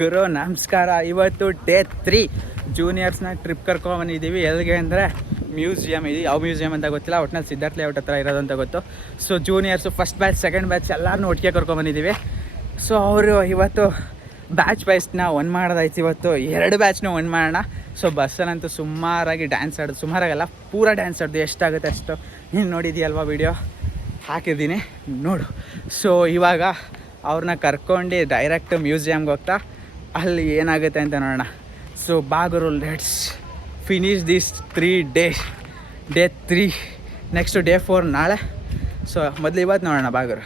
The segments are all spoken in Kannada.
ಗುರು ನಮಸ್ಕಾರ. ಇವತ್ತು ಡೇ 3 ಜೂನಿಯರ್ಸ್ನ ಟ್ರಿಪ್ ಕರ್ಕೊಂಡ್ಬಂದಿದ್ದೀವಿ. ಎಲ್ಲಿಗೆ ಅಂದರೆ ಮ್ಯೂಸಿಯಮ್. ಇದು ಯಾವ ಮ್ಯೂಸಿಯಮ್ ಅಂತ ಗೊತ್ತಿಲ್ಲ, ಒಟ್ಟಿನಲ್ಲಿ ಸಿದ್ಧಾರ್ಥ ಲೇಔಟ್ ಹತ್ರ ಇರೋದು ಅಂತ ಗೊತ್ತು. So juniors first batch, second batch ಎಲ್ಲರನ್ನೂ ಒಟ್ಟಿಗೆ ಕರ್ಕೊಂಡ್ಬಂದಿದ್ದೀವಿ. ಸೊ ಅವರು ಇವತ್ತು ಬ್ಯಾಚ್ ವೈಸ್ನ ಒನ್ ಮಾಡೋದಾಯ್ತು. ಇವತ್ತು 2 ಬ್ಯಾಚ್ನ ಒನ್ ಮಾಡೋಣ. ಸೊ ಬಸ್ಸಲ್ಲಂತೂ ಸುಮಾರಾಗಿ ಡ್ಯಾನ್ಸ್ ಆಡೋದು, ಸುಮಾರಾಗಲ್ಲ ಪೂರ ಡ್ಯಾನ್ಸ್ ಆಡೋದು, ಎಷ್ಟಾಗುತ್ತೆ ಅಷ್ಟು. ನೀನು ನೋಡಿದ್ದೀಯಲ್ವಾ ವಿಡಿಯೋ ಹಾಕಿದ್ದೀನಿ, ನೋಡು. ಸೊ ಇವಾಗ ಅವ್ರನ್ನ ಕರ್ಕೊಂಡು ಡೈರೆಕ್ಟ್ ಮ್ಯೂಸಿಯಮ್ಗೆ ಹೋಗ್ತಾ ಅಲ್ಲಿ ಏನಾಗುತ್ತೆ ಅಂತ ನೋಡೋಣ. ಸೊ ಬಾಗುರು, let's finish this 3 days. Day 3 next day 4 ನಾಳೆ. ಸೊ ಮೊದಲು ಇವತ್ತು ನೋಡೋಣ ಬಾಗುರು.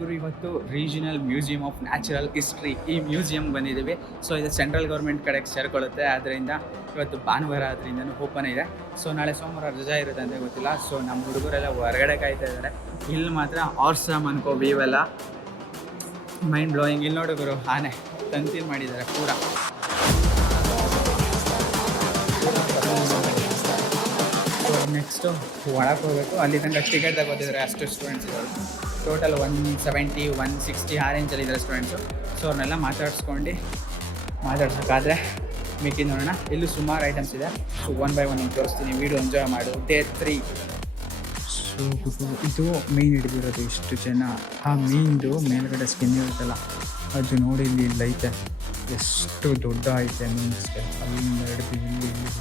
ಗುರು, ಇವತ್ತು regional museum of natural history ಈ ಮ್ಯೂಸಿಯಮ್ಗೆ ಬಂದಿದ್ದೀವಿ. ಸೊ ಇದು ಸೆಂಟ್ರಲ್ ಗೌರ್ಮೆಂಟ್ ಕಡೆಗೆ ಸೇರಿಕೊಳ್ಳುತ್ತೆ. ಆದ್ದರಿಂದ ಇವತ್ತು ಭಾನುವಾರ ಆದ್ರಿಂದನೂ ಓಪನ್ ಇದೆ. ಸೊ ನಾಳೆ ಸೋಮವಾರ ರಜಾ ಇರುತ್ತೆ ಅಂತ ಗೊತ್ತಿಲ್ಲ. ಸೊ ನಮ್ಮ ಹುಡುಗರೆಲ್ಲ ಹೊರಗಡೆ ಕಾಯ್ತಾ ಇದ್ದಾರೆ. ಇಲ್ಲಿ ಮಾತ್ರ ಆರ್ಸಮ್ ಅನ್ಕೋ, ಇವೆಲ್ಲ ಮೈಂಡ್ ಬ್ಲೋಯಿಂಗ್. ಇಲ್ಲಿ ನೋಡು ಗುರು, ಆನೆ ತಂತಿಲ್ ಮಾಡಿದ್ದಾರೆ ಪೂರ. ನೆಕ್ಸ್ಟು ಒಳಗೆ ಹೋಗಬೇಕು. ಅಲ್ಲಿ ತನಕ ಟಿಕೆಟ್ ತಗೋತಿದ್ದಾರೆ ಅಷ್ಟು ಸ್ಟೂಡೆಂಟ್ಸ್ ಇದ್ದಾರೆ. ಟೋಟಲ್ 170, 160 ಆ ರೇಂಜಲ್ಲಿದ್ದಾರೆ ಸ್ಟೂಡೆಂಟ್ಸು. ಸೊ ಅವ್ರನ್ನೆಲ್ಲ ಮಾತಾಡ್ಸೋಕ್ಕಾದರೆ ಮಿಕ್ಕಿ ನೋಡೋಣ. ಇಲ್ಲೂ ಸುಮಾರು ಐಟಮ್ಸ್ ಇದೆ. ಸೊ 1 by 1 ನಿಮ್ಗೆ ತೋರಿಸ್ತೀನಿ. ವೀಡಿಯೋ ಎಂಜಾಯ್ ಮಾಡು. ಡೇ 3. ಸೊ ಇದು ಮೀನು ಹಿಡಿದಿರೋದು. ಇಷ್ಟು ಜನ ಆ ಮೀನ್ದು ಮೇಲ್ಗಡೆ ಸ್ಕಿನ್ ಇರುತ್ತಲ್ಲ, ಅದು ನೋಡಿ ಇಲ್ಲಿ ಐತೆ. ಎಷ್ಟು ದೊಡ್ಡ ಐತೆ ಮೀನ್ಸ್ಗೆ. ಅಲ್ಲಿಂದ ಹಿಡಿದು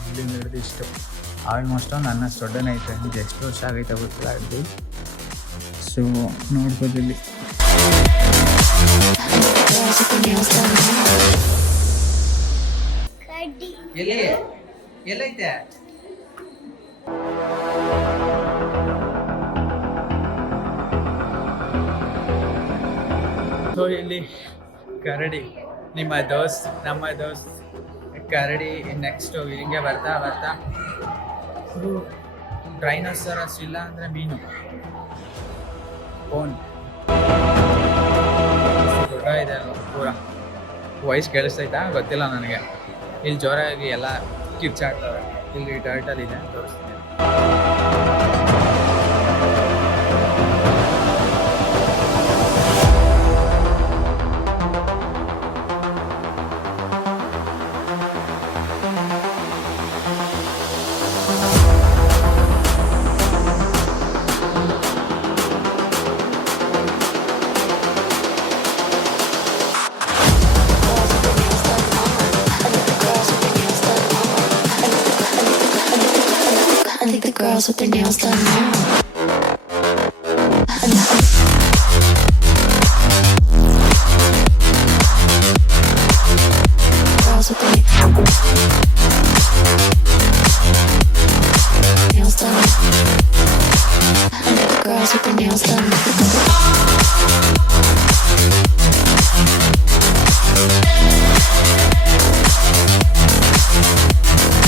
ಇಲ್ಲಿಂದ ಹಿಡಿದು ಇಷ್ಟು ಆಲ್ಮೋಸ್ಟ್ ನನ್ನಷ್ಟು ದೊಡ್ಡನೇ ಐತೆ. ಇದು ಎಷ್ಟು ವರ್ಷ ಆಗೈತೆ ಗೊತ್ತಿಲ್ಲ ಹಿಡಿದು. ಸೊ ನೋಡ್ಬೋದು ಇಲ್ಲಿ ಎಲ್ಲೈತೆ. ಸೊ ಇಲ್ಲಿ ಕರಡಿ, ನಮ್ಮ ದೋಸ್ತ್ ಕರಡಿ. ನೆಕ್ಸ್ಟು ಹಿಂಗೆ ಬರ್ತಾ ಡ್ರೈನೋಸರಸ್ ಇಲ್ಲ ಅಂದರೆ ಮೀನು ಫೋನ್ ದೊಡ್ಡ ಇದೆ ಪೂರ. ವಾಯ್ಸ್ ಕೇಳಿಸ್ತೈತಾ ಗೊತ್ತಿಲ್ಲ ನನಗೆ. ಇಲ್ಲಿ ಜೋರಾಗಿ ಎಲ್ಲ ಕಿರ್ಚಾಡ್ತವೆ. ಇಲ್ಲಿ ಟರ್ಟಲ್ ಇದೆ, ತೋರಿಸ್ತೀನಿ. Girls with their nails done now. Girls with their nails done. Girls with their nails done.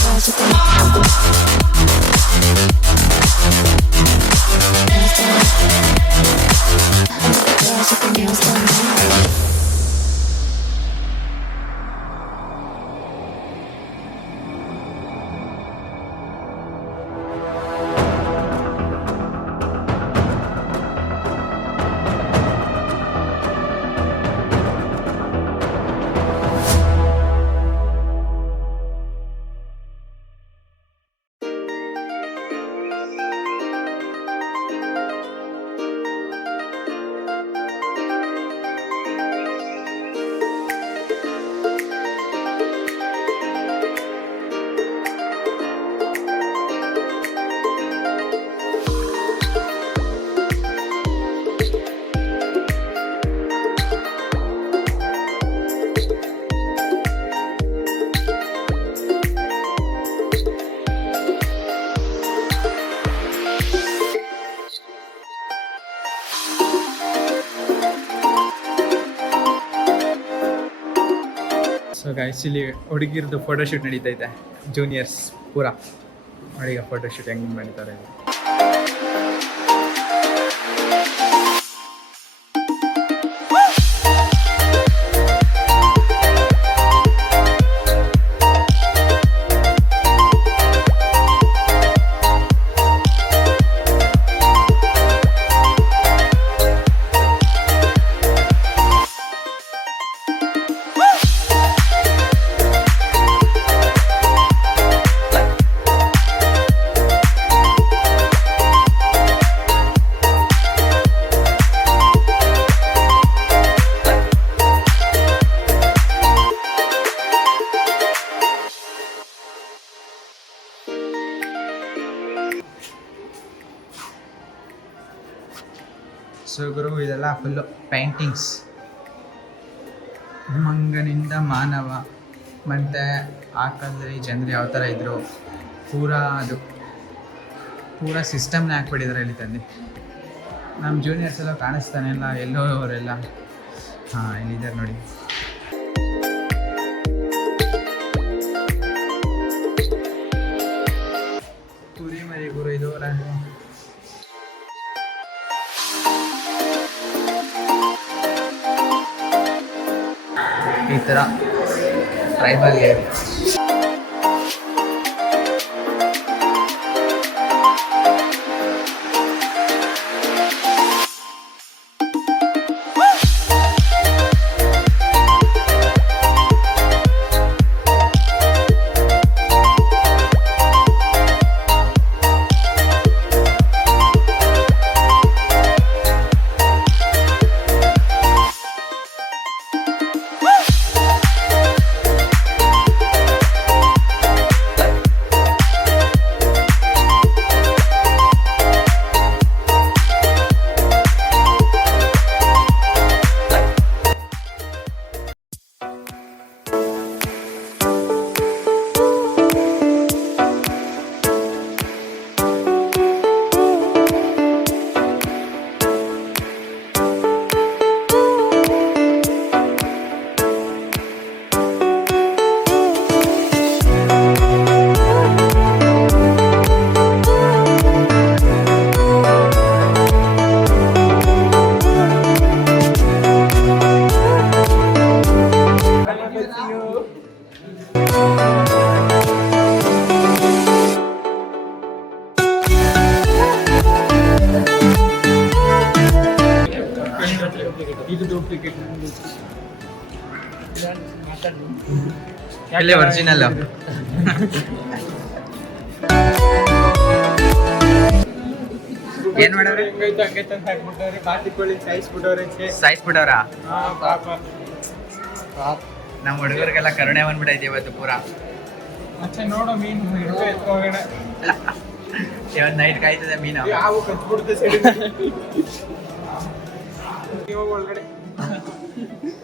Girls with their guys ಇಲ್ಲಿ ಹುಡುಗಿರ್ದು ಫೋಟೋಶೂಟ್ ನಡೀತೈತೆ ಜೂನಿಯರ್ಸ್ ಪೂರ ನೋಡಿ ಈಗ ಫೋಟೋಶೂಟ್ ಹೆಂಗೆ ನಡೀತಾರೆ ಸೊ ಗುರು ಇದೆಲ್ಲ ಫುಲ್ಲು ಪೇಂಟಿಂಗ್ಸ್ ಮಂಗನಿಂದ ಮಾನವ ಮತ್ತು ಆ ಕಾಲದಲ್ಲಿ ಜನರು ಯಾವ ಥರ ಇದ್ದರು ಪೂರ ಸಿಸ್ಟಮ್ನ ಹಾಕ್ಬಿಟ್ಟಿದ್ದಾರೆ ಇಲ್ಲಿ ತಂದು ನಮ್ಮ ಜೂನಿಯರ್ಸ್ ಎಲ್ಲ ಕಾಣಿಸ್ತಾನೆ ಇಲ್ಲ ಎಲ್ಲೋ ಅವರೆಲ್ಲ ಹಾಂ ಇಲ್ಲಿದ್ದಾರೆ ನೋಡಿ ಕುರಿ ಮರಿ ಗುರು ಇದು ಈ ಥರ ಟ್ರೈಬಲ್ ಏರಿಯಾ ಇಲ್ಲೇ ಒರಿಜಿನಲ್ ಏನ್ ಮಾಡವ್ರೆ ಸಾಯಿಸ್ಬಿಟ್ಟವ್ರ ನಮ್ಮ ಹುಡುಗರಿಗೆಲ್ಲ ಕರುಣೆ ಬಂದ್ಬಿಟ್ಟೈತಿ ಇವತ್ತು ಪೂರ ನೋಡೋ ಮೀನು ಇವತ್ತು ನೈಟ್ ಕಾಯ್ತದೆ ಮೀನು ಯಾವ ಒಳಗಡೆ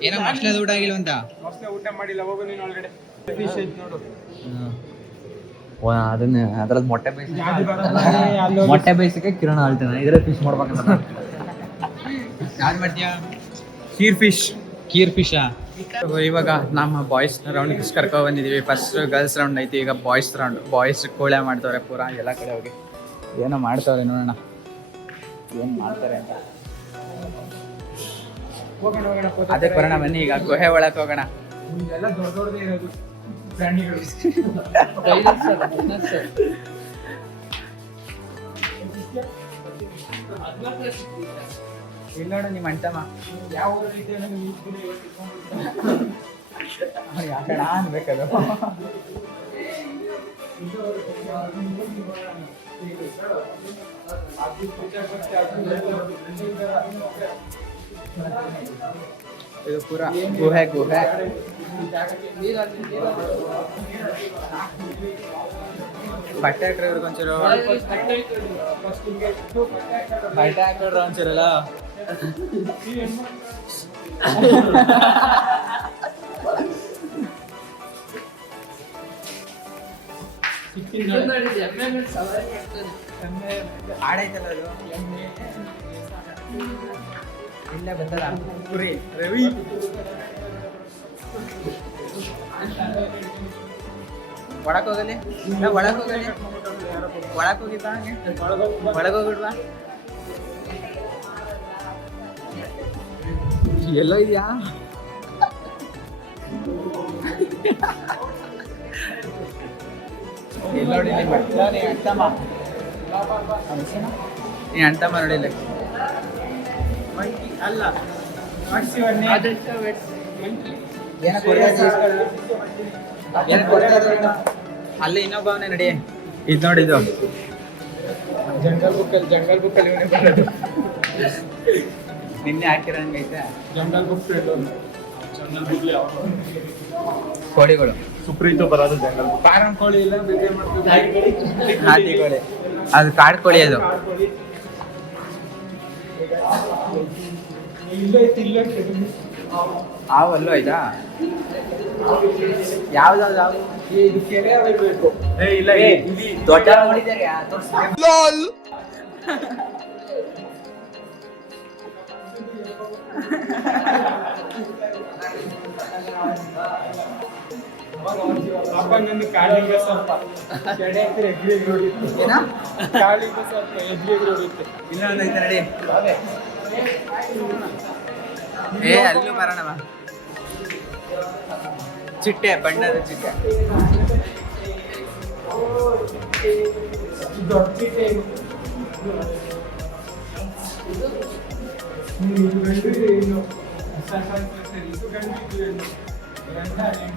ಏನೋ ಮಸ್ಲದ ಊಟ ಆಗಿಲ್ಲ ಅಂತ ಊಟ ಮಾಡಿಲ್ಲ ಹೋಗು ನೀನು ಒಳಗಡೆ ಫಿಶ್ ಐತೆ ನೋಡು ಅದನ್ನ ಅದ್ರಲ್ಲಿ ಮೊಟ್ಟೆ ಬೇಯಿಸಕ್ಕೆ ಕಿರಣ ಹೇಳ್ತಾನೆ ಇದ್ರೆ ಫಿಶ್ ಮಾಡ್ಬೇಕಂತ ಯಾವ್ದು ಮಾಡ್ತೀಯ ಕೀರ್ ಫಿಶಾ ಇವಾಗ ನಮ್ಮ ಬಾಯ್ಸ್ ರೌಂಡ್ ಕರ್ಕೊ ಬಂದಿದ್ದೀವಿ ಫಸ್ಟ್ ಗರ್ಲ್ಸ್ ರೌಂಡ್ ಐತಿ ಈಗ ಬಾಯ್ಸ್ ರೌಂಡ್ ಬಾಯ್ಸ್ ಕೋಳೆ ಮಾಡ್ತವ್ರೆ ಪೂರ ಎಲ್ಲ ಕಡೆ ಹೋಗಿ ಏನೋ ಮಾಡ್ತವ್ರೆ ನೋಡೋಣ ಏನು ಮಾಡ್ತಾರೆ ಅಂತ ಅದೇ ಬರೋಣ ಬನ್ನಿ ಈಗ ಗುಹೆ ಒಳಗೆ ಹೋಗೋಣ ಎಲ್ಲ ದೊಡ್ಡ ದೊಡ್ಡದೇ ಇರೋದು ಪ್ರಾಣಿಗಳು ಇಲ್ಲ ನೋಡು ನಿಮ್ಮ ಅಂಟಮ್ಮ ಯಾವ ರೀತಿ ಯಾಕಣ ಅನ್ಬೇಕದು ಇದು ಪೂರ ಗುಹೆ ಬಟ್ಟೆ ಹಾಕ್ರೆ ಒಂಚೂರು ಬಟ್ಟೆ ಹಾಕಿದ್ರೆ ಒಂಚೂರಲ್ಲ ಆಡೈತಲ್ಲ ಅದು ಇಲ್ಲೇ ಬಂದಲ್ಲ ಕುರಿ ರವಿ ಒಳಕ್ಕೆ ಹೋಗಲಿ ಒಳಕ್ಕೆ ಹೋಗಲಿ ಒಳಕ್ಕೆ ಹೋಗಿದ್ದ ಒಳಗೆ ಹೋಗ್ಬಿಡ್ವಾ ಎಲ್ಲೋ ಇದೆಯಾ ಎಲ್ಲ ನೋಡಿ ನೀ ಅಣ್ತಮ್ಮ ನೀ ಅಣ್ತಮ್ಮ ನೋಡಿಲ್ಲ ಅಲ್ಲ ಅಲ್ಲಿ ಇನ್ನೊಬ್ಬವನೇ ನಡಿ ಇದು ನೋಡಿದ್ದು ಜಂಗಲ್ ಬುಕ್ಕಲ್ಲಿ ಇವನೇ ಬರೋದು ನಿನ್ನೆ ಹಾಕಿರಂಗೈತೆ ಜಂಗಲ್ ಬುಕ್ ಫ್ರೆಂಡ್ ಕೋಳಿಗಳು ಸುಪ್ರೀತು ಬರೋದು ಜಂಗಲ್ ಬುಕ್ ಫಾರಂ ಕೋಳಿ ಇಲ್ಲ ಬೇರೆ ಮಾಡ್ತೀವಿ ಹಾತಿ ಕೋಳಿ ಅದು ಕಾಡು ಕೋಳಿ ಅದು ಇಲ್ಲೇ ಹಾವಲ್ಲೂ ಆಯ್ತಾ ಯಾವ್ದಾವ್ದು ಇದು ಕೆರೆ ಬರಬೇಕು ಇಲ್ಲ ದೊಡ್ಡ ನೋಡಿದ್ದಾರೆ ಅಪ್ಪಂಗೊಂದು ಕಾಳಿಂಗ ಸ್ವಲ್ಪ ಎಡೆ ಹಾಕಿದ್ರೆ ಎಗ್ರಿಗೆ ನೋಡಿತ್ತು ಏನ ಕಾಳಿಂಗ ಸ್ವಲ್ಪ ಎಗ್ರಿಗೆ ನೋಡಿತ್ತು ಇನ್ನೊಂದು ಐತೆ ನಡಿ ಏ ಅಲ್ಲೂ ಬರೋಣ ಚಿಟ್ಟೆ ಬಣ್ಣದ ಚಿಟ್ಟೆ ದೊಡ್ಡ ಚಿಟ್ಟೆ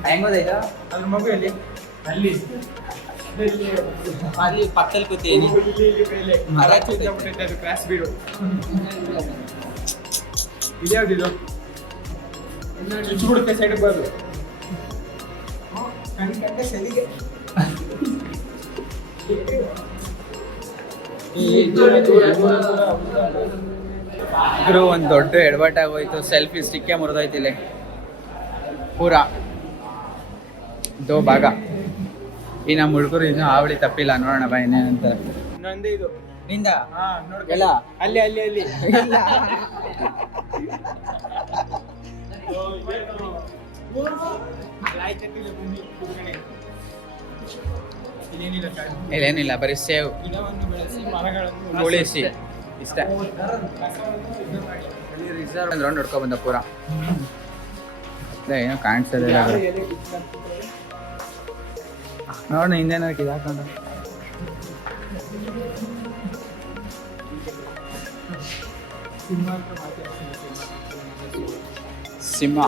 ಹೆಂಗೋದೈತ ಅದ್ರ ಮಗು ಎಲ್ಲಿ ಅಲ್ಲಿ ಅಲ್ಲಿ ಪಕ್ಕದಲ್ಲಿ ಕೂತೀನಿ ಮರ ಅದು ಕ್ಲಾಸ್ ಬೀಡು ಇದ್ಯಾವ್ದಿದು ಚುಚ್ಚಿಬಿಡುತ್ತೆ ಸೈಡ್ ಬರೋದು ಕಣ್ಕಂಡೆ ಸಲಿಗೆ ಗುರು ಒಂದು ದೊಡ್ಡ ಎಡವಟ್ಟಾಗೋಯ್ತು ಸೆಲ್ಫಿ ಸ್ಟಿಕ್ಕೇ ಮುರಿದೋಯ್ತು ಇಲ್ಲಿ ಪೂರಾ ದೋ ಭಾಗ ಈ ನಮ್ಮ ಹುಡುಗರು ಇನ್ನೂ ಆವಳಿ ತಪ್ಪಿಲ್ಲ ನೋಡೋಣ ಬಾ ಇನ್ನೇನಂತ ನಂದೇ ಇದು ನಿಂದ ಹಾ ನೋಡ್ಕೊಳ್ಳಿ ಎಲ್ಲ ಅಲ್ಲಿ ಅಲ್ಲಿ ಅಲ್ಲಿ ಇಲ್ಲೇನಿಲ್ಲ ಬರೀ ಸೇವ್ ಗಿಡವನ್ನು ಬೆಳೆಸಿ ಮರಗಳನ್ನು ಉಳಿಸಿ ಇಷ್ಟ ರಿಸರ್ವ್ ಒಂದು ರೌಂಡ್ ಹೊಡ್ಕೊ ಬಂದ ಪೂರ ಏನೋ ಕಾಣಿಸ್ತದೆ ನೋಡೋಣ ಹಿಂದೇನೋ ಇದಾಕೊಂಡು ಸಿಂಹ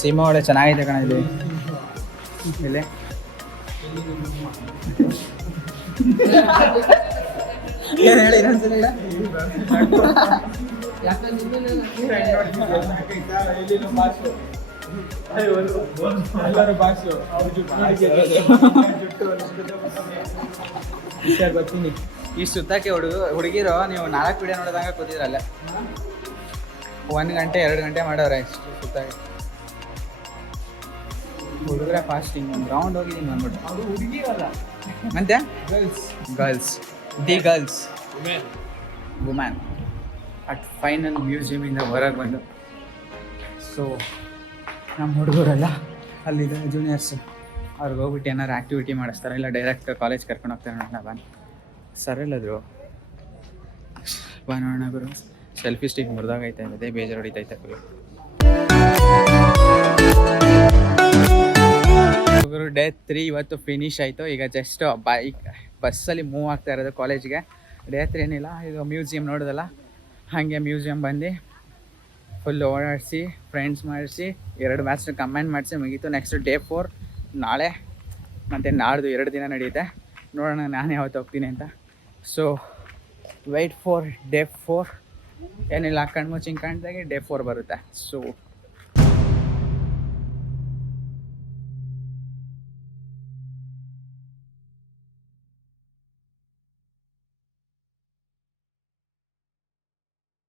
ಸಿಂಹ ಒಳ್ಳೆ ಚೆನ್ನಾಗಿದೆ ಕಣ ಇದು ಇಲ್ಲಿ ಏನು ಹೇಳಿ ಇನ್ನೊಂದ್ಸಲ ಹೇಳ ಎಲ್ಲರೂ ಭಾಷೆ ಅವ್ರ ಜುಟ್ಟು ಬರ್ತೀನಿ ಈ ಸುತ್ತಕ್ಕೆ ಹುಡುಗಿರು ನೀವು 4 ವಿಡಿಯೋ ನೋಡಿದಂಗೆ ಕೂತಿದ್ರಲ್ಲ 1 ಗಂಟೆ 2 ಗಂಟೆ ಮಾಡೋರೆ ಇಷ್ಟು ಸುತ್ತಕ್ಕೆ ಹುಡುಗರ ಫಾಸ್ಟಿಂಗ್ ಒಂದು ರೌಂಡ್ ಹೋಗಿದ್ದೀನಿ ಬಂದ್ಬಿಟ್ಟು ಅವರು ಹುಡುಗಿರಲ್ಲ ಮತ್ತೆ girls girls the girls woman at final ಮ್ಯೂಸಿಯಮಿಂದ ಹೊರಗೆ ಬಂದು ಸೊ ನಮ್ಮ ಹುಡುಗರೆಲ್ಲ ಅಲ್ಲಿದೆ ಜೂನಿಯರ್ಸ್ ಅವ್ರಿಗೆ ಹೋಗ್ಬಿಟ್ಟು ಏನಾರು ಆ್ಯಕ್ಟಿವಿಟಿ ಮಾಡಿಸ್ತಾರೆ ಇಲ್ಲ ಡೈರೆಕ್ಟ್ ಕಾಲೇಜ್ ಕರ್ಕೊಂಡು ಹೋಗ್ತಾರೆ ನೋಡೋಣ ಬನ್ನಿ ಸರ್ ಹೇಳಿದ್ರು ಬಾ ನೋಡೋಣ ಗುರು ಸೆಲ್ಫಿ ಸ್ಟಿಕ್ ಮುರಿದಾಗೈತೆ ಅದೇ ಬೇಜಾರು ಹೊಡಿತೈತೆ ಗುರು ಡೇ 3 ಇವತ್ತು ಫಿನಿಶ್ ಆಯಿತು ಈಗ ಜಸ್ಟ್ ಬಸ್ಸಲ್ಲಿ ಮೂವ್ ಆಗ್ತಾ ಇರೋದು ಕಾಲೇಜ್ಗೆ ಡೇ 3 ಏನಿಲ್ಲ ಈಗ ಮ್ಯೂಸಿಯಂ ನೋಡೋದಲ್ಲ ಹಾಗೆ ಮ್ಯೂಸಿಯಂ ಬಂದು ಫುಲ್ ಓಡಾಡಿಸಿ ಫ್ರೆಂಡ್ಸ್ ಮಾಡಿಸಿ 2 ಮ್ಯಾಚ್ನ ಕಂಬೈನ್ ಮಾಡಿಸಿ ಮುಗೀತು ನೆಕ್ಸ್ಟ್ ಡೇ 4 ನಾಳೆ ಮತ್ತು ನಾಡ್ದು 2 ದಿನ ನಡೆಯುತ್ತೆ ನೋಡೋಣ ನಾನು ಯಾವತ್ತು ಹೋಗ್ತೀನಿ ಅಂತ ಸೊ ವೆಯ್ಟ್ ಫಾರ್ ಡೇ 4 ಏನಿಲ್ಲ ಕಣ್ಮುಚ್ಚಿ ಕಾಣ್ದಾಗೆ ಡೇ 4 ಬರುತ್ತೆ ಸೊ